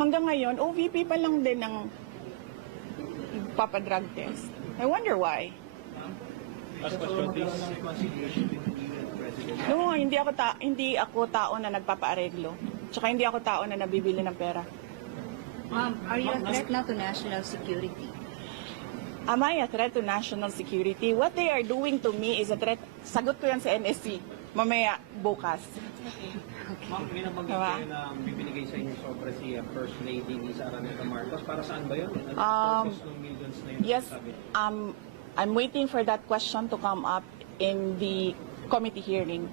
hanggang ngayon, OVP pa lang din ang papadrug test. I wonder why. Last question, please. No, hindi ako tao na nagpapaareglo. Tsaka hindi ako tao na nabibili ng pera. Ma'am, are you a threat now to national security? Am I a threat to national security? What they are doing to me is a threat. Sagot ko yan sa NSC. Mamaya, bukas. Ma'am, may nabanggit Diba? kayo na bibinigay sa inyo sobre si First Lady ni Sara Neta Marcos. Para saan ba yun? Purpose ng millions na yun? Yes, sabi? I'm waiting for that question to come up in the committee hearing.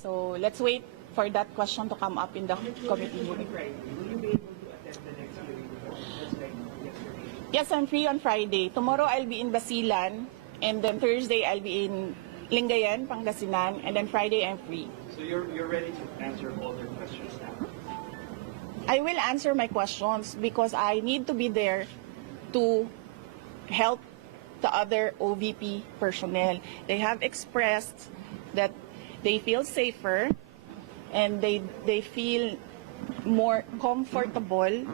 So let's wait for that question to come up in the committee hearing. Yes, I'm free on Friday. Tomorrow I'll be in Basilan, and then Thursday I'll be in Lingayen, Pangasinan, and then Friday I'm free. So you're ready to answer all their questions now? I will answer my questions because I need to be there to help the other OVP personnel. They have expressed that they feel safer and they feel more comfortable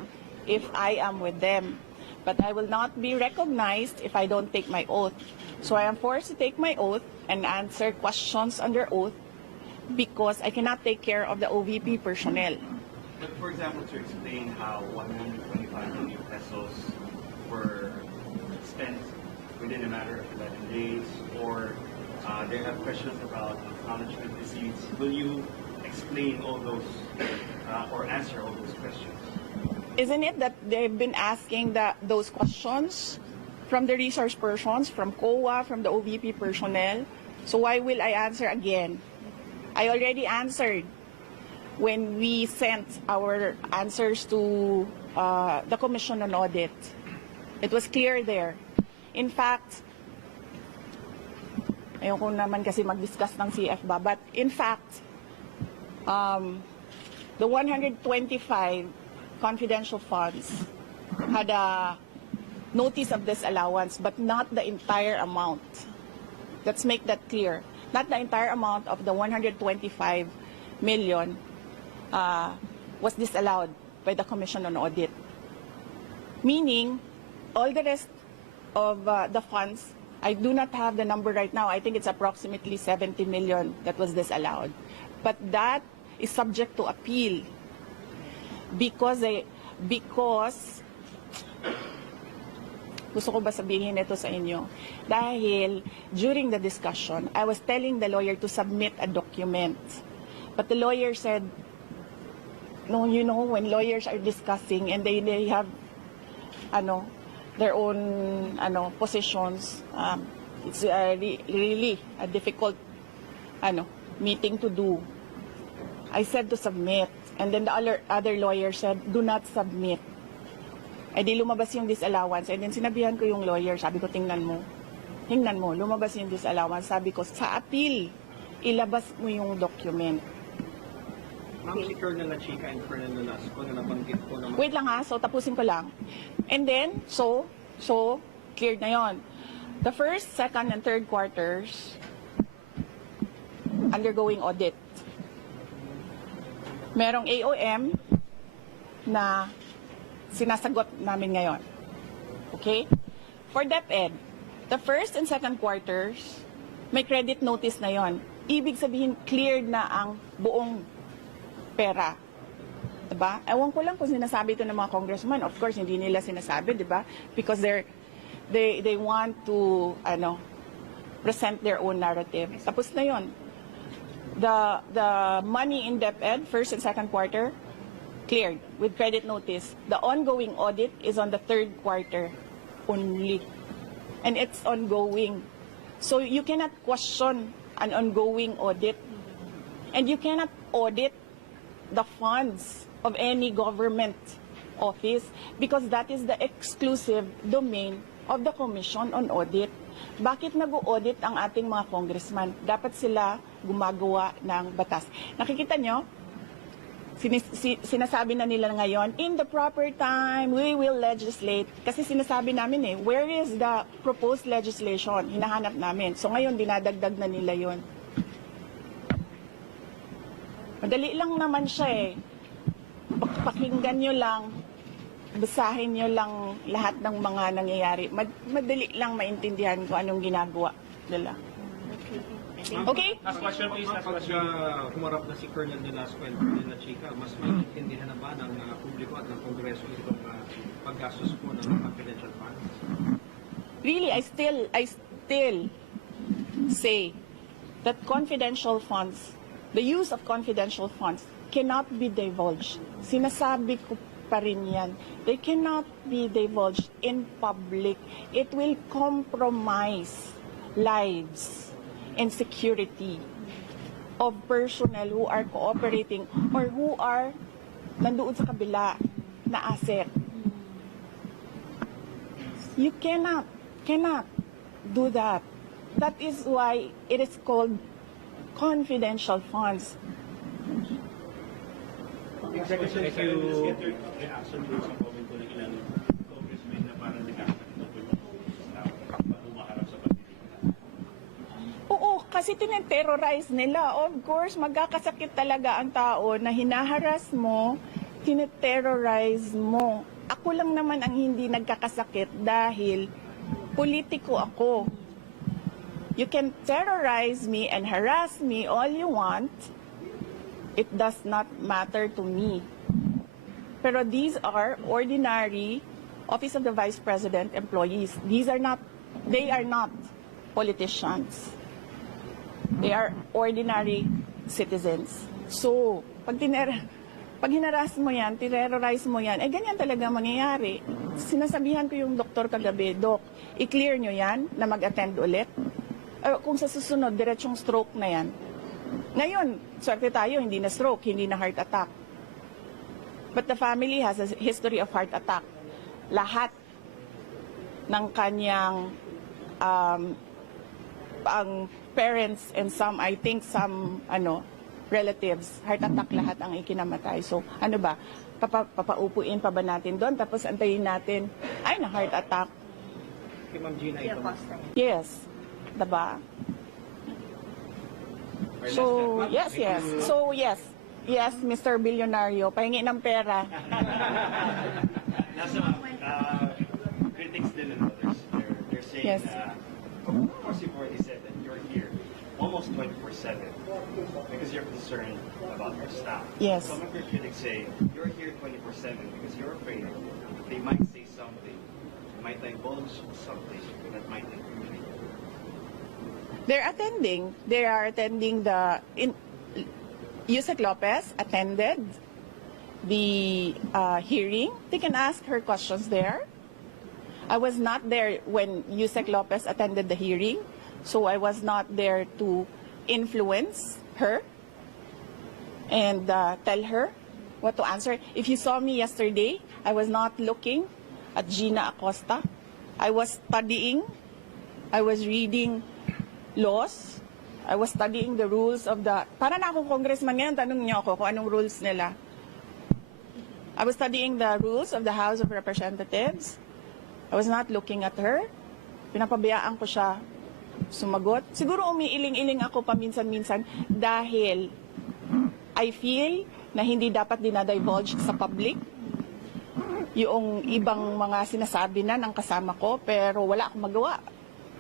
if I am with them. But I will not be recognized if I don't take my oath. So I am forced to take my oath and answer questions under oath because I cannot take care of the OVP personnel. But for example, to explain how 125 million pesos were spent within a matter of 11 days, or they have questions about acknowledgement receipts, will you explain all those or answer all those questions? Isn't it that they've been asking those questions from the resource persons, from COA, from the OVP personnel? So why will I answer again? I already answered when we sent our answers to the Commission on Audit. It was clear there. In fact, ayoko naman kasi mag-discuss ng CF ba, but in fact, the 125 confidential funds had a notice of disallowance, but not the entire amount. Let's make that clear. Not the entire amount of the 125 million was disallowed by the Commission on Audit. Meaning, all the rest of the funds, I do not have the number right now. I think it's approximately 70 million that was disallowed. But that is subject to appeal because gusto ko ba sabihin ito sa inyo? Dahil during the discussion, I was telling the lawyer to submit a document. But the lawyer said, no, you know, when lawyers are discussing and they have their own positions, it's really a difficult meeting to do. I said to submit, and then the other lawyer said, do not submit. Eh di lumabas yung disallowance, and then sinabihan ko yung lawyer, sabi ko, tingnan mo, lumabas yung disallowance. Sabi ko, sa appeal, ilabas mo yung document. Ma'am, si Colonel Lachica and Colonel Nolasco na nabanggit ko naman. Wait lang ha, so tapusin ko lang. And then, so cleared na yon. The first, second, and third quarters, undergoing audit. Merong AOM na sinasagot namin ngayon. Okay? For DepEd, the first and second quarters, may credit notice na yon. Ibig sabihin, cleared na ang buong pera. Diba? Ewan ko lang kung sinasabi ito ng mga congressman. Of course, hindi nila sinasabi, diba? Because they want to present their own narrative. Tapos na yon. The money in DepEd, first and second quarter, cleared with credit notice. The ongoing audit is on the third quarter only. And it's ongoing. So you cannot question an ongoing audit. And you cannot audit the funds of any government office because that is the exclusive domain of the Commission on Audit. Bakit nag-audit ang ating mga congressman? Dapat sila gumagawa ng batas. Nakikita nyo? Sinasabi na nila ngayon, in the proper time, we will legislate. Kasi sinasabi namin where is the proposed legislation? Hinahanap namin. So ngayon, dinadagdag na nila yon. Madali lang naman siya pakinggan nyo lang, basahin nyo lang lahat ng mga nangyayari. Madali lang maintindihan kung anong ginagawa nila. Okay? Last question please. Kapag humarap na si Colonel Velasco and La Chica, mas maintindihan na ba ng publiko at ng Kongreso itong paggastos po ng confidential funds? Really, I still say that confidential funds, the use of confidential funds cannot be divulged. Sinasabi ko pa rin yan. They cannot be divulged in public. It will compromise lives and security of personnel who are cooperating or who are nandoon sa kabila na asset. You cannot do that. That is why it is called confidential funds. Executive, let's get your reaction dun sa comment ko ng ilang congressmen na parang nagkakaroon na humaharap sa pagdiliman. Oo, kasi tineterrorize nila. Of course, magkakasakit talaga ang tao na hinaharas mo, tineterrorize mo. Ako lang naman ang hindi nagkakasakit dahil politiko ako. You can terrorize me and harass me all you want. It does not matter to me. Pero these are ordinary Office of the Vice President employees. They are not politicians. They are ordinary citizens. So, pag hinaras mo yan, terrorize mo yan, ganyan talaga mangyayari. Sinasabihan ko yung doktor kagabi, Dok, i-clear nyo yan na mag-attend ulit. Kung sa susunod, diretsong stroke na yan. Ngayon, swerte tayo, hindi na stroke, hindi na heart attack. But the family has a history of heart attack. Lahat ng kanyang ang parents and some, I think some relatives, heart attack lahat ang ikinamatay. So, ano ba? Papaupuin pa ba natin doon? Tapos antayin natin, ay na heart attack. Kay Ma'am Gina ito. Yes. Diba? So, yes. So, yes. Yes, Mr. Billionario, pahingi ng pera. Nasa critics din and others, they're saying Yes. of course you've already said that you're here almost 24/7 because you're concerned about your staff. Yes. Some of your critics say you're here 24/7 because you're afraid they might say something, might divulge something that might incriminate. They are attending Yusek Lopez attended the hearing. They can ask her questions there. I was not there when Yusek Lopez attended the hearing, so I was not there to influence her and tell her what to answer. If you saw me yesterday, I was not looking at Gina Acosta. I was studying. I was reading laws. I was studying the rules of the... Para na akong congressman ngayon, tanong niyo ako kung anong rules nila. I was studying the rules of the House of Representatives. I was not looking at her. Pinapabayaan ko siya sumagot. Siguro umiiling-iling ako paminsan-minsan dahil I feel na hindi dapat dinadivulge sa public yung ibang mga sinasabi na ng kasama ko, pero wala akong magawa.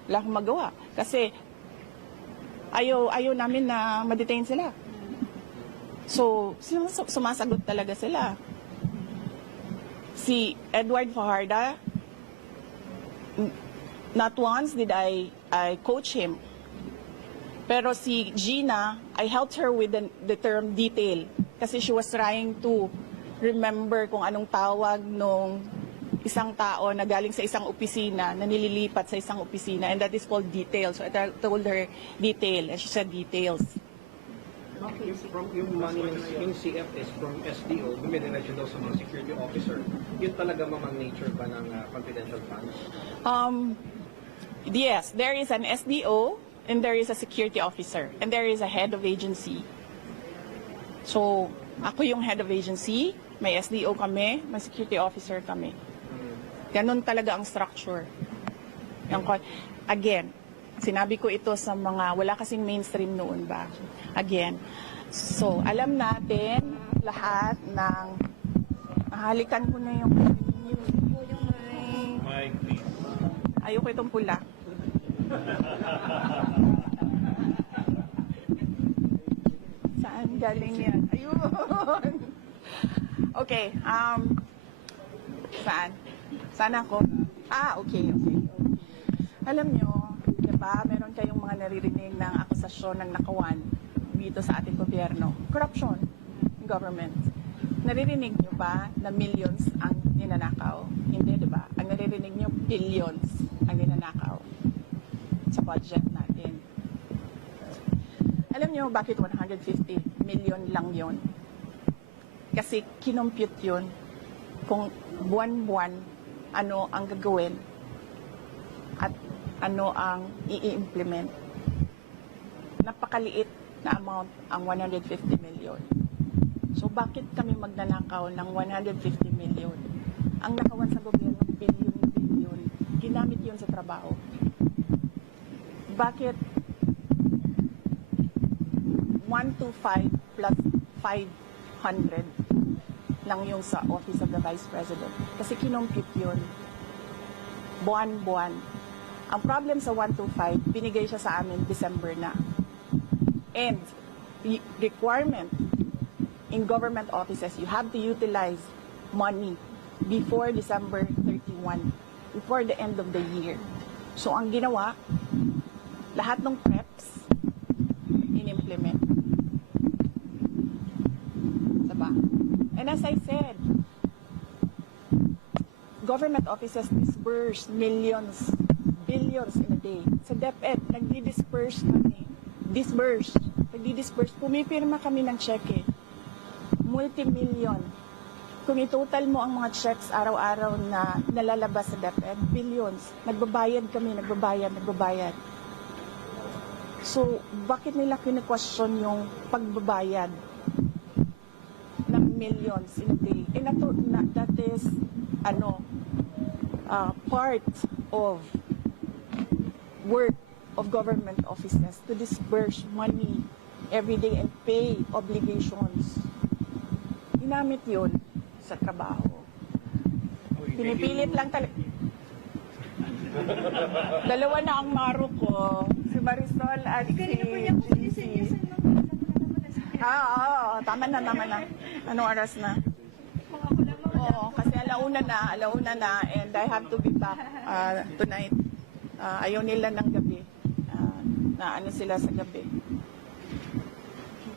Wala akong magawa. Kasi ayaw namin na ma-detain sila. So, sumasagot talaga sila. Si Edward Fajardo, not once did I coach him. Pero si Gina, I helped her with the term detail. Kasi she was trying to remember kung anong tawag nung isang tao na galing sa isang opisina, na nililipat sa isang opisina, and that is called detail. So I told her detail, and she said details. Yung money yung CF is from SDO, dumidiretso daw sa mga security officer. Yun talaga mamang nature ba ng confidential funds? Yes, there is an SDO, and there is a security officer, and there is a head of agency. So, ako yung head of agency, may SDO kami, may security officer kami. Ganon talaga ang structure. Again, sinabi ko ito sa mga, wala kasing mainstream noon ba? Again, so alam natin lahat ng Halikan ko na yung news. Po yung may... Mike, please. Ayoko itong pula. Saan galing yan? Ayun. Okay. Saan? Saan ako? Okay. Alam nyo, di ba, meron kayong mga naririnig ng akusasyon ng nakawan dito sa ating gobyerno. Corruption in government. Naririnig nyo ba na millions ang ninanakaw? Hindi, di ba? Ang naririnig nyo, billions ang ninanakaw sa budget natin. Alam nyo bakit 150 million lang yon? Kasi kinompute yun kung buwan-buwan ano ang gagawin at ano ang i-implement. Napakaliit na amount ang 150 million. So bakit kami magnanakaw ng 150 million? Ang nakawan sa gobyerno, billion. Ginamit yun sa trabaho. Bakit 125 plus 500 lang yung sa Office of the Vice President? Kasi kinompute yun. Buwan-buwan. Ang problem sa 125, binigay siya sa amin December na. And the requirement in government offices, you have to utilize money before December 31, before the end of the year. So ang ginawa, lahat ng preps, in-implement. Diba? And as I said, government offices disperse millions, billions in a day. Sa DepEd, nagdi-disperse kami. Nagdi-disperse. Pumipirma kami ng cheque. Multi-million. Kung i-total mo ang mga checks araw-araw na nalalabas sa DepEd, billions. Nagbabayad kami, nagbabayad. So, bakit nila kine-question yung pagbabayad ng millions in a day? And that is, part of work of government offices to disperse money every day and pay obligations. Ginamit yun sa trabaho. Pinipilit lang talaga. Dalawa na ang maro ko. Si Marisol at si GC. Tama na. Anong oras na? Oo, kasi alauna na, and I have to be back tonight. Ayaw nila ng gabi. Na ano sila sa gabi.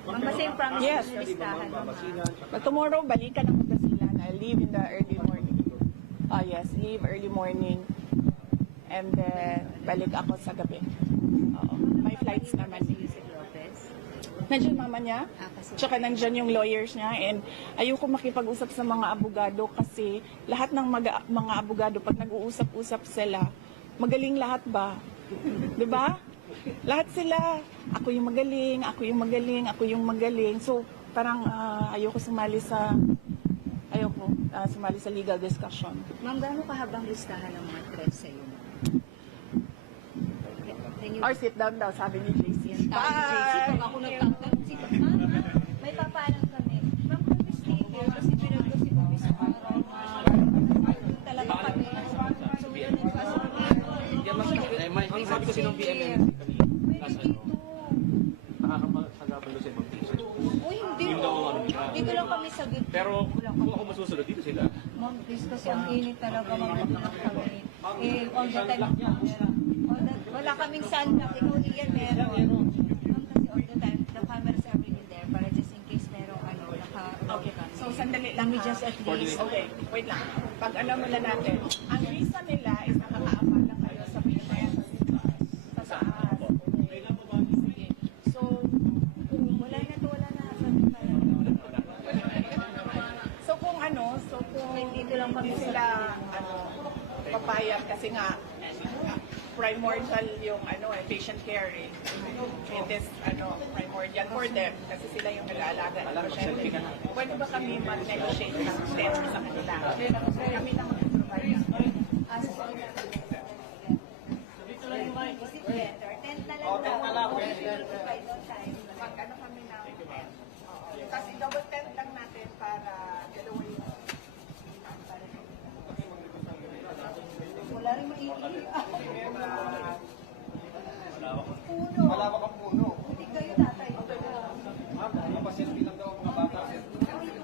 Ma'am, basta yung promise Yes. na listahan mo, ma'am. But tomorrow, balikan ako sa sila. I leave in the early morning. Yes, leave early morning. And then, balik ako sa gabi. Oo. May flights naman. Si Yusek Lopez. Nandiyan mama niya. Kasi Tsaka nandyan yung lawyers niya. And ayoko makipag-usap sa mga abogado kasi lahat ng mga abogado, pag nag-uusap-usap sila, magaling lahat ba? 'Di ba? Lahat sila, ako yung magaling. So, parang ayoko sumali sa legal discussion. Ma'am, gaano kahabang listahan ng mga threats sa iyo? Can you... Or sit down daw, sabi ni JC. Yan tayo, JC. Pag ako nagtangtang, ma'am, may papaalam kami. Ma'am, can we stay here? Kasi pinag ko si Bobby sa araw. Talaga kami. So, yun ang Sabi ko sinong PMM. Nakakapagsagapan doon sa ibang piso. Uy, hindi. Dito lang kami sa gitna. Pero kung ako masusunod dito sila. Ma'am, please, kasi ang init talaga, mamutulak kami. All the time, wala kaming sunblock, ikaw yan meron. Ma'am, kasi all the time, the cameras are really there para just in case merong Okay. So, sandali Let lang. me just at least, Okay, wait lang. Pag muna natin, ang reason nila is nakakaapal lang kayo sa PMS. Sa taas. Sige. So, wala na. kung dito lang kami sila, papayag kasi nga, primordial yung patient care eh. It is primordial for them kasi sila yung nag-aalaga ng pasyente. Pwede ba kami mag-negotiate ng tent sa kanila? Kami na mag-provide. tent na lang. Mag-ano kami ng tent. Kasi double tent lang natin para dalawa yung Puno. Malawak ang puno. Hindi kayo tatay. Mga pasyente lang daw ang mga bata. Dito kayo.